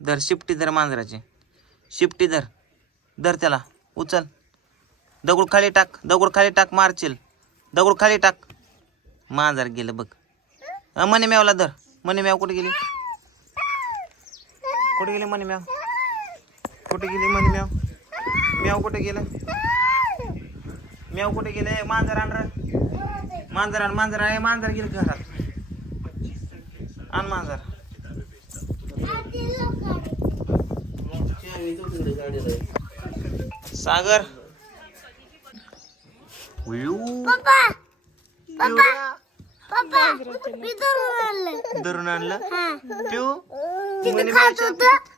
धर शिफ्टी धर मांजराची. शिफ्टी धर. धर त्याला. उचल. दगड खाली टाक. दगड खाली टाक मारशील. दगड खाली टाक. मांजर गेलं बघ. मनी म्यावला धर. मनी म्याव कुठे गेली? कुठे गेली मनी म्याव? कुठे गेली मनी म्याव? म्याव कुठे गेलं? म्याव कुठे गेले? मांजर आण मांजर आण मांजर आहे मांजर गेलं घरात. आण मांजर. सागर. धरून आणलं? पिऊ?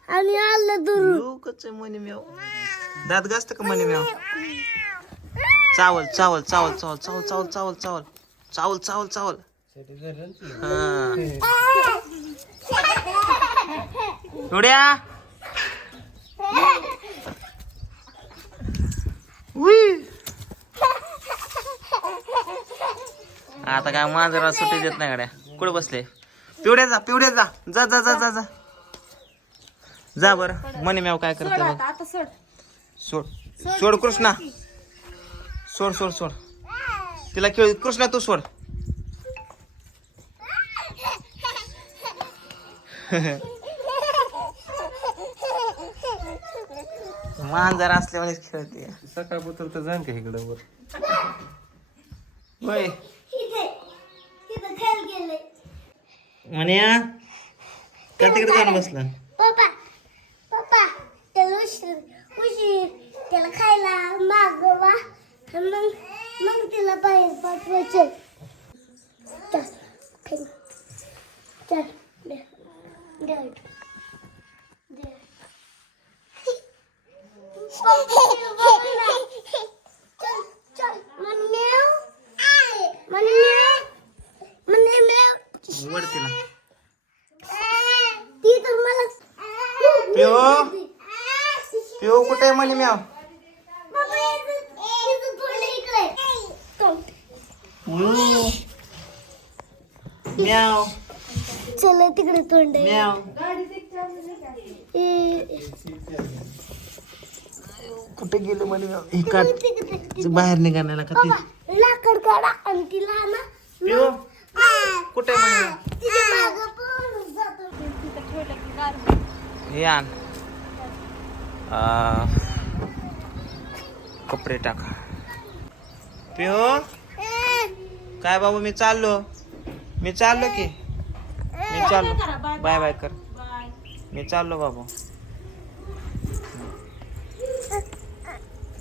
आणि आलं दूर पिऊ कच मनी म्याव? दात गाजत का मनी म्याव? चावल चावल चावल चावल चावल चावल चावल चावल चावल चावल. चावल हा. उई. आता काय मांजरा सुट्टी देत नाही गाड्या. कुठे बसले? पिवड्या जा पिवड्या जा. जा जा जा जा जा. जा बर. मनी म्याव काय करते बघ. सोड. सोड कृष्णा. सोड सोड सोड. तिला खेळ कृष्णा तू सोड. मांजर असल्यामुळे खेळते सकाळपासून तर जाण का इकडं वर? होय. तिथं खेळ गेले म्हण्या का तिकडे जाऊन बसला? पप्पा पप्पा त्याला उशीर उशीर. त्याला खायला मागवा. मग मग तिला बाहेर पाठवायचं. चल खेळ. चल दे. दे. दे. चल चल मन्याव मन्याव मन्याव उघड तिला ती तर मला पिओ? पिओ कुठे आहे म्हणे म्याव? म्याव. चला तिकडे तोंड आहे. म्याव. ए, कुठे गेले म्याव? हे तिकडे. बाहेर निघायला का ते? लाकड काढा आणि तिला ना पिओ? कुठे म्याव? तिच्या हे आण कपडे टाका. पिहो? काय बाबू मी चाललो. मी चाललो की? मी चाललो. बाय बाय कर. मी चाललो बाबू.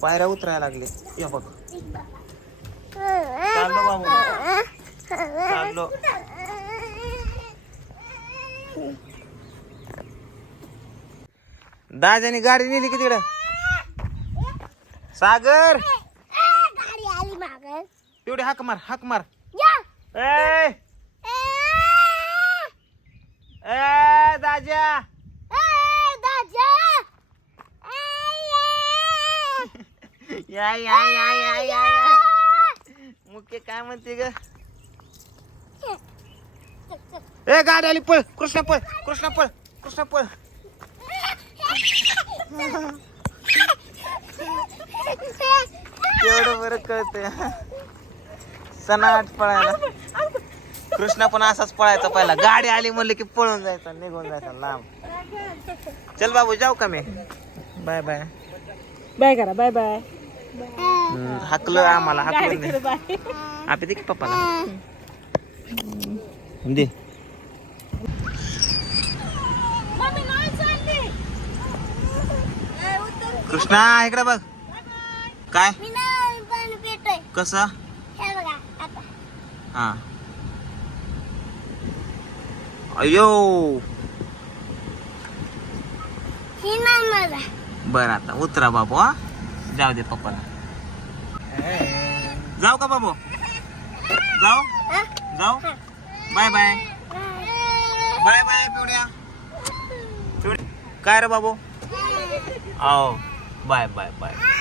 पायऱ्या उतरायला लागले. या बघ. चाललो बाबू. चाललो. दाजाने गाडी नेली की तिकडं? सागर! गाडी आली मागं. तेवढे हाक मार हाक मार. ए! ए दाजा! ए, दादा. ए, या. या या या या मुख्य काय म्हणते ग? ए गाडी आली पळ. कृष्णा पळ. कृष्णा पळ. कृष्णा पळ. एवढं बरं कळतंय. सनाट पळायला. कृष्णा पण असाच पळायचा पहिला. गाडी आली म्हणलं की पळून जायचा निघून जायचा लांब. चल बाबू जाऊ का मी? Bye bye. बाय करा बाय बाय. हाकलं आम्हाला हाकलून दे बाय. आपे दे की पप्पाला. दे. कृष्णा इकडे बघ. काय? मी नाही पण पेटोय. कसं? हे बघा आता. हा. अयो ही बरं आता उतरा बाबू हा. जाऊ दे पप्पाला. जाऊ का बाबू? जाऊ? हा? जाऊ? Bye bye. बाय बाय पिवड्या. पिवड्या काय रे बाबू? आओ. Bye bye bye.